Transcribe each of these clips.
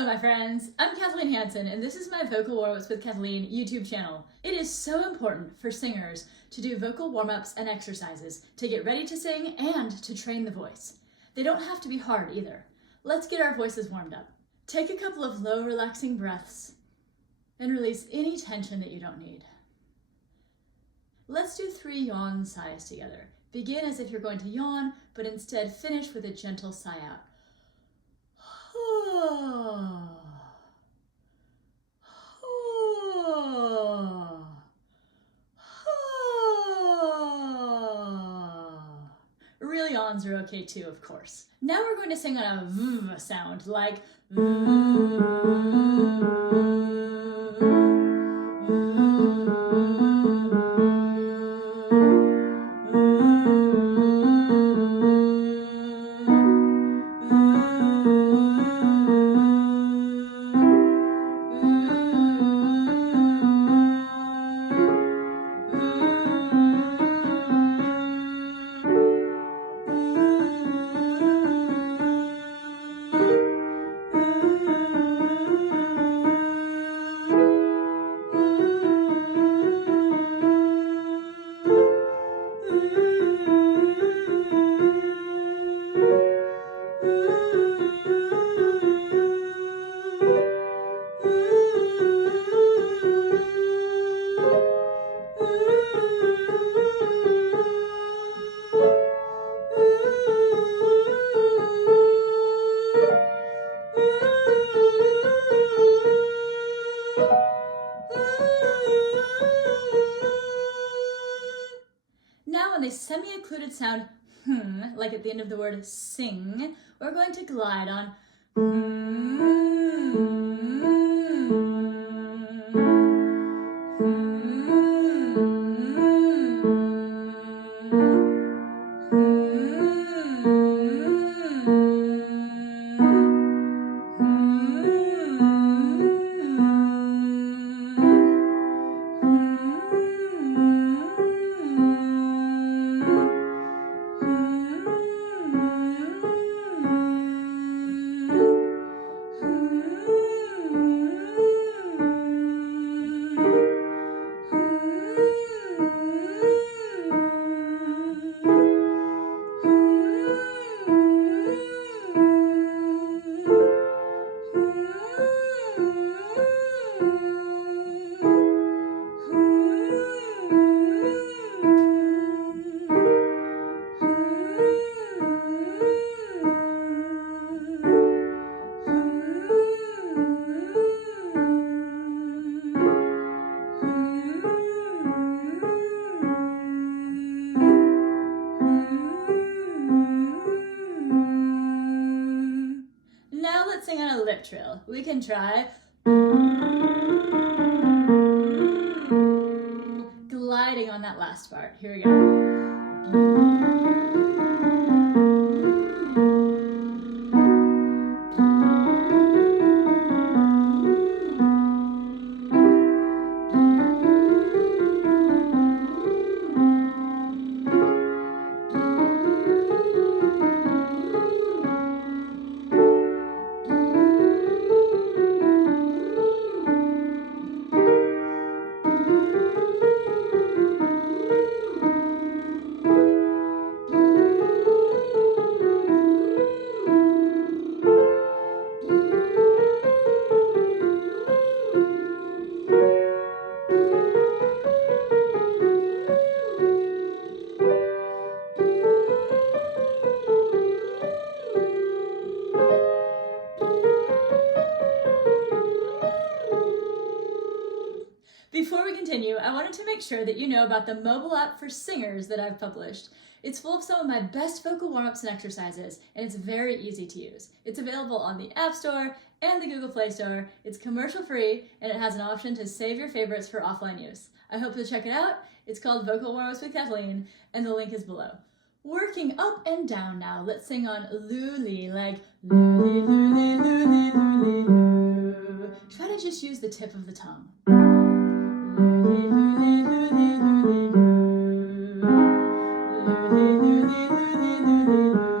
Hello my friends, I'm Kathleen Hansen and this is my Vocal Warmups with Kathleen YouTube channel. It is so important for singers to do vocal warm-ups and exercises to get ready to sing and to train the voice. They don't have to be hard either. Let's get our voices warmed up. Take a couple of low relaxing breaths and release any tension that you don't need. Let's do 3 yawn sighs together. Begin as if you're going to yawn, but instead finish with a gentle sigh out. Real yawns are okay too, of course. Now we're going to sing on a v sound, like Now on the semi-occluded sound, like at the end of the word sing, we're going to glide on Now let's sing on a lip trill. We can try gliding on that last part. Here we go. Before we continue, I wanted to make sure that you know about the mobile app for singers that I've published. It's full of some of my best vocal warm-ups and exercises, and it's very easy to use. It's available on the App Store and the Google Play Store. It's commercial free, and it has an option to save your favorites for offline use. I hope you'll check it out. It's called Vocal Warmups with Kathleen, and the link is below. Working up and down now, let's sing on luli, like luli, luli, luli, luli, loo. Try to just use the tip of the tongue. Luli, luli, luli, luli, loo. Luli, luli, luli, luli, loo.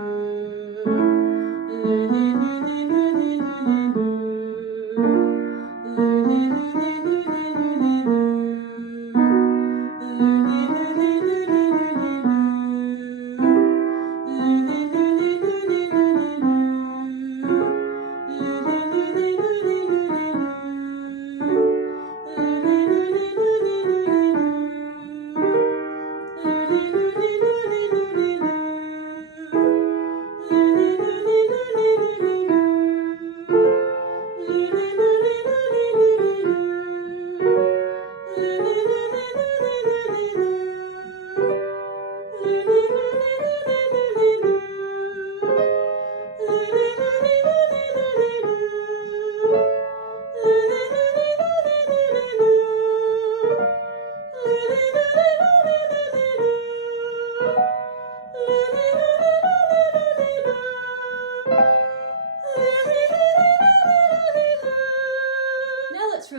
Luli, luli, luli, luli, loo.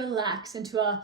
relax into a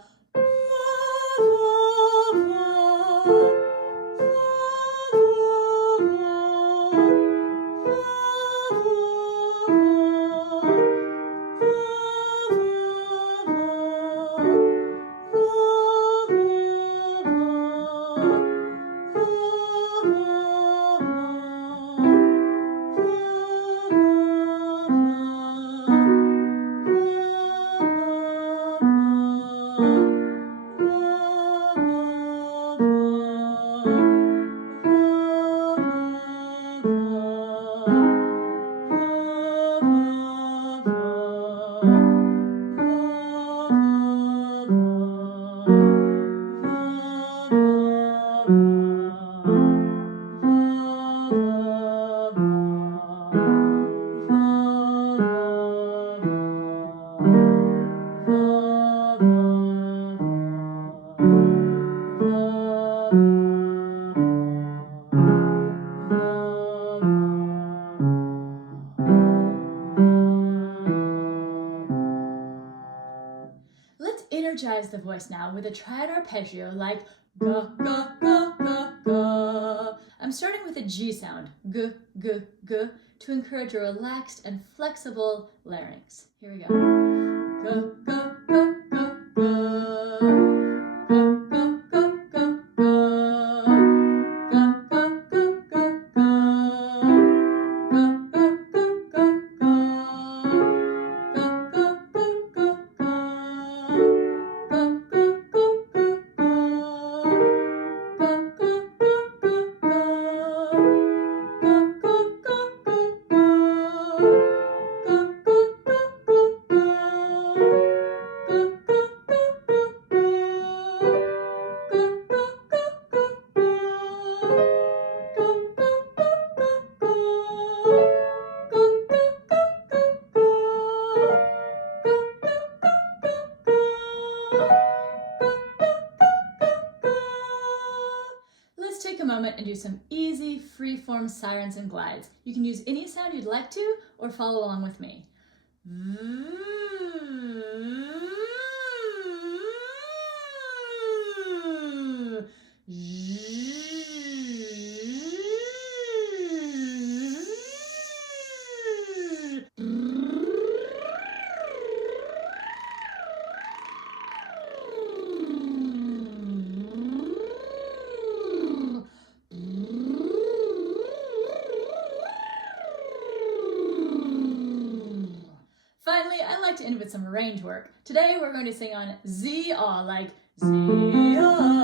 Let's energize the voice now with a triad arpeggio like ga, ga, ga, ga, ga. I'm starting with a G sound, g, g, g, to encourage a relaxed and flexible larynx. Here we go. Ga, ga, ga, ga, ga. Let's take a moment and do some easy free-form sirens and glides. You can use any sound you'd like to or follow along with me. Finally, I like to end with some range work. Today we're going to sing on Z-ah, like Z-ah.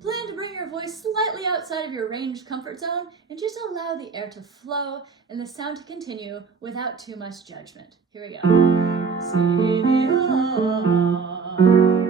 Plan to bring your voice slightly outside of your range comfort zone and just allow the air to flow and the sound to continue without too much judgment. Here we go. Z-ah, Z-ah.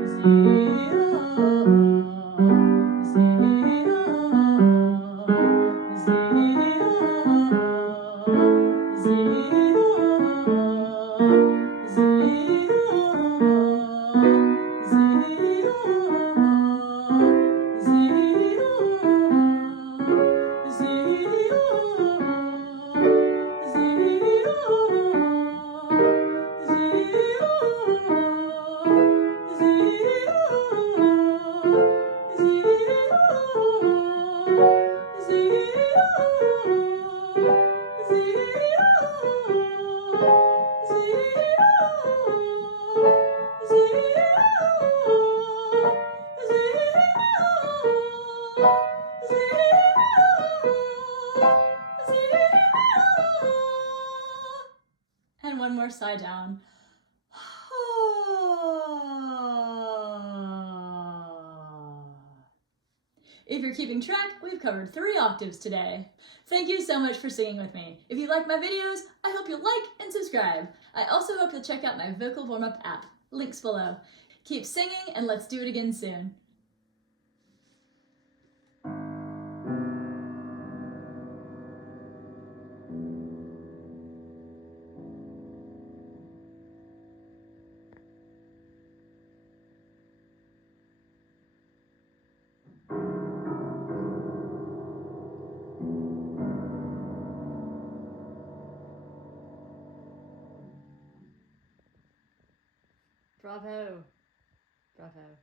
And one more side down. If you're keeping track, we've covered 3 octaves today. Thank you so much for singing with me. If you like my videos, I hope you'll like and subscribe. I also hope you'll check out my Vocal Warmup app. Links below. Keep singing and let's do it again soon. Bravo. Bravo.